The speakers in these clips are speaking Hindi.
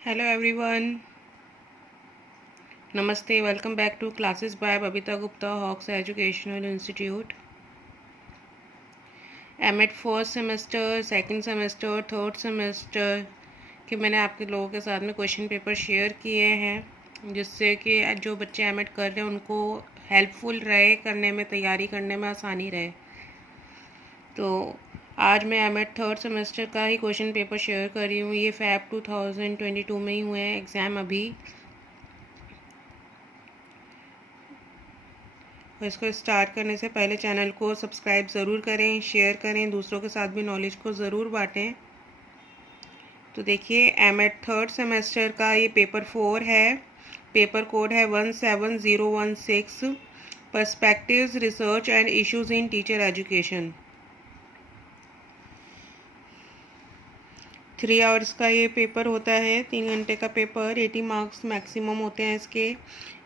हेलो एवरीवन, नमस्ते। Welcome back to classes by Babita Gupta, Hawks educational institute. MEd first semester, second semester, third semester के मैंने आपके लोगों के साथ में क्वेश्चन पेपर शेयर किए हैं, जिससे कि जो बच्चे एमएड कर रहे हैं उनको हेल्पफुल रहे, करने में, तैयारी करने में आसानी रहे। तो आज मैं एमएड थर्ड सेमेस्टर का ही क्वेश्चन पेपर शेयर कर रही हूँ। ये फैब 2022 में ही हुए हैं एग्ज़ाम अभी। इसको स्टार्ट करने से पहले चैनल को सब्सक्राइब ज़रूर करें, शेयर करें, दूसरों के साथ भी नॉलेज को ज़रूर बांटें। तो देखिए, एमएड थर्ड सेमेस्टर का ये पेपर 4 है। पेपर कोड है 17016, perspectives, research and issues in teacher education. 3 hours का ये पेपर होता है, 3 घंटे का पेपर। 80 मार्क्स मैक्सिमम होते हैं इसके।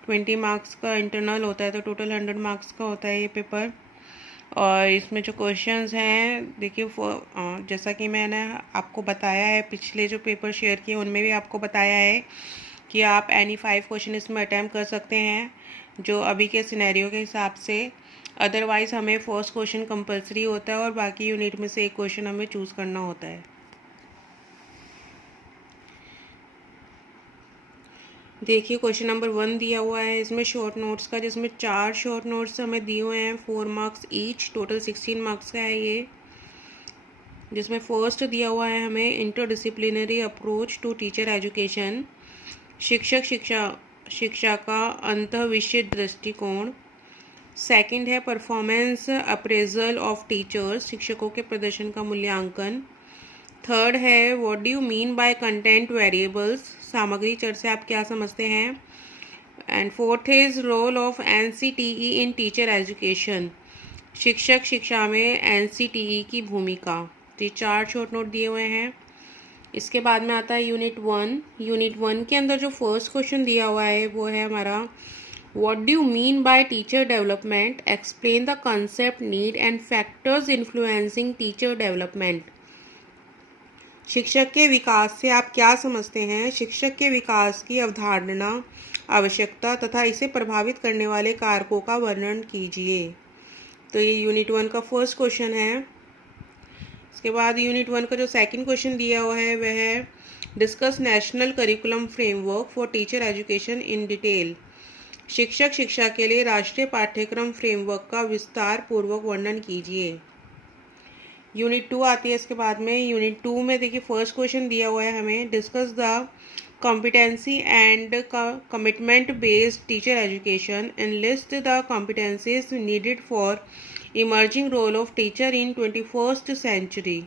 20 मार्क्स का इंटरनल होता है, तो टोटल 100 मार्क्स का होता है ये पेपर। और इसमें जो क्वेश्चंस हैं, देखिए, जैसा कि मैंने आपको बताया है, पिछले जो पेपर शेयर किए उनमें भी आपको बताया है कि आप एनी 5 क्वेश्चन इसमें अटैम्प्ट कर सकते हैं, जो अभी के सिनेरियो के हिसाब से। अदरवाइज़ हमें फर्स्ट क्वेश्चन कंपलसरी होता है और बाकी यूनिट में से एक क्वेश्चन हमें चूज़ करना होता है। देखिए, क्वेश्चन नंबर 1 दिया हुआ है इसमें शॉर्ट नोट्स का, जिसमें 4 शॉर्ट नोट्स हमें दिए हुए हैं, 4 मार्क्स ईच। टोटल 16 मार्क्स का है ये। जिसमें फर्स्ट दिया हुआ है हमें interdisciplinary approach to teacher education, शिक्षा का अंतःविषय दृष्टिकोण। सेकंड है परफॉर्मेंस अप्रेजल ऑफ टीचर्स, शिक्षकों के प्रदर्शन का मूल्यांकन। थर्ड है what do you mean by content variables, सामग्री चर से आप क्या समझते हैं। And fourth is role of NCTE in teacher education, शिक्षक शिक्षा में एनसीटीई की भूमिका। तो ये 4 शॉर्ट नोट दिए हुए हैं। इसके बाद में आता है यूनिट 1। यूनिट 1 के अंदर जो फर्स्ट क्वेश्चन दिया हुआ है वो है हमारा what do you mean bye teacher development, explain the concept, need and factors influencing teacher development. शिक्षक के विकास से आप क्या समझते हैं, शिक्षक के विकास की अवधारणा, आवश्यकता तथा इसे प्रभावित करने वाले कारकों का वर्णन कीजिए। तो ये यूनिट 1 का फर्स्ट क्वेश्चन है। इसके बाद यूनिट 1 का जो सेकंड क्वेश्चन दिया हुआ है वह है discuss national curriculum framework for teacher education in detail, शिक्षक शिक्षा के लिए राष्ट्रीय पाठ्यक्रम फ्रेमवर्क का विस्तार पूर्वक वर्णन कीजिए। यूनिट 2 आती है इसके बाद में। यूनिट 2 में देखिए फर्स्ट क्वेश्चन दिया हुआ है हमें discuss the competency and commitment based teacher education and list the competencies needed for emerging role of teacher in 21st century.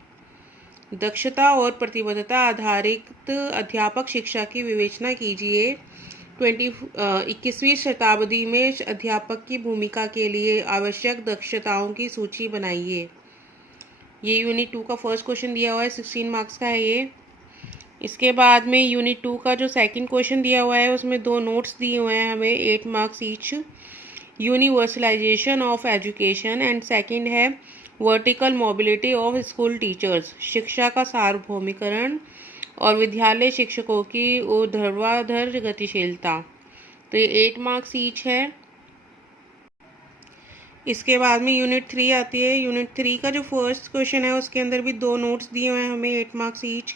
दक्षता और प्रतिबद्धता आधारित अध्यापक शिक्षा की विवेचना कीजिए। 21वीं शताब्दी में अध्यापक की भूमिका के लिए आवश्यक दक्षताओं की सूची बनाइए। ये यूनिट 2 का फर्स्ट क्वेश्चन दिया हुआ है, 16 मार्क्स का है ये। इसके बाद में यूनिट 2 का जो सेकंड क्वेश्चन दिया हुआ है उसमें 2 नोट्स दिए हुए हैं हमें, 8 marks each. Universalisation of education and second है vertical mobility of school teachers, शिक्षा का सार्वभौमिकरण और विद्यालय शिक्षकों की ऊर्ध्वाधर गतिशीलता। तो ये 8 मार्क्स ईच है। इसके बाद में यूनिट 3 आती है। यूनिट 3 का जो फर्स्ट क्वेश्चन है उसके अंदर भी 2 नोट्स दिए हुए हैं हमें, 8 marks each.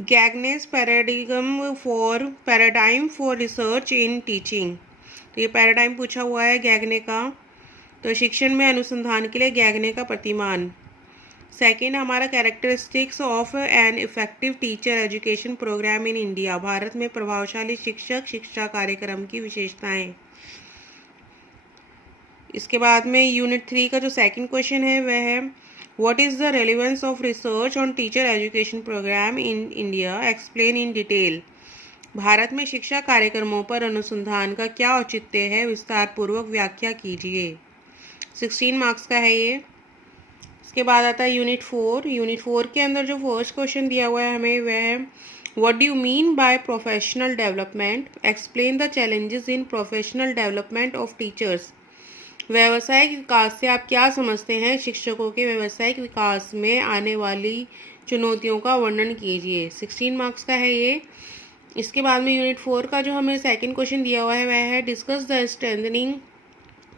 Gagne's paradigm for research in teaching. तो ये पैराडाइम पूछा हुआ है गैगने का। तो शिक्षण में अनुसंधान के लिए गैगने का प्रतिमान। सेकेंड हमारा characteristics of an effective teacher education program in India, Bharat में प्रभावशाली शिक्षक शिक्षा कार्यक्रम की विशेषताएं। इसके बाद में यूनिट 3 का जो सेकंड क्वेश्चन है वह है what is the relevance of research on teacher education program in India, explain in detail. Bharat में शिक्षा कार्यक्रमों पर अनुसंधान का क्या औचित्य है, विस्तार पूर्वक व्याख्या कीजिए। 16 मार्क्स का है ये। इसके बाद आता है यूनिट 4। यूनिट 4 के अंदर जो फर्स्ट क्वेश्चन दिया हुआ है हमें वह है what do you mean by professional development, explain the challenges in professional development of teachers. व्यावसायिक विकास से आप क्या समझते हैं, शिक्षकों के व्यावसायिक विकास में आने वाली चुनौतियों का वर्णन कीजिए। 16 मार्क्स का है ये। इसके बाद में यूनिट 4 का जो हमें सेकंड क्वेश्चन दिया हुआ है वह है discuss the strengthening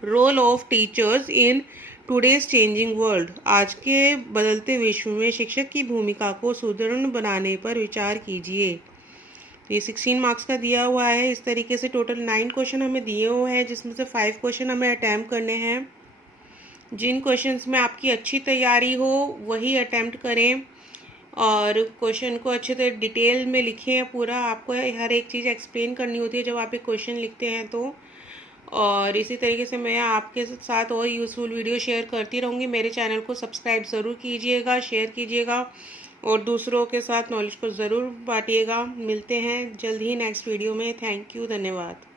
role of teachers in today's changing world. आज के बदलते विश्व में शिक्षक की भूमिका को सुदृढ़ बनाने पर विचार कीजिए। तो ये 16 मार्क्स का दिया हुआ है। इस तरीके से टोटल 9 क्वेश्चन हमें दिए हुए हैं, जिसमें से 5 क्वेश्चन हमें अटैम्प्ट करने हैं। जिन क्वेश्चंस में आपकी अच्छी तैयारी हो वही अटैम्प्ट करें और क्वेश्चन को अच्छे से डिटेल में लिखें। पूरा आपको हर एक चीज़ एक्सप्लेन करनी होती है जब आप एक क्वेश्चन लिखते हैं तो। और इसी तरीके से मैं आपके साथ और यूज़फुल वीडियो शेयर करती रहूँगी। मेरे चैनल को सब्सक्राइब ज़रूर कीजिएगा, शेयर कीजिएगा और दूसरों के साथ नॉलेज को ज़रूर बांटिएगा। मिलते हैं जल्द ही नेक्स्ट वीडियो में। थैंक यू, धन्यवाद।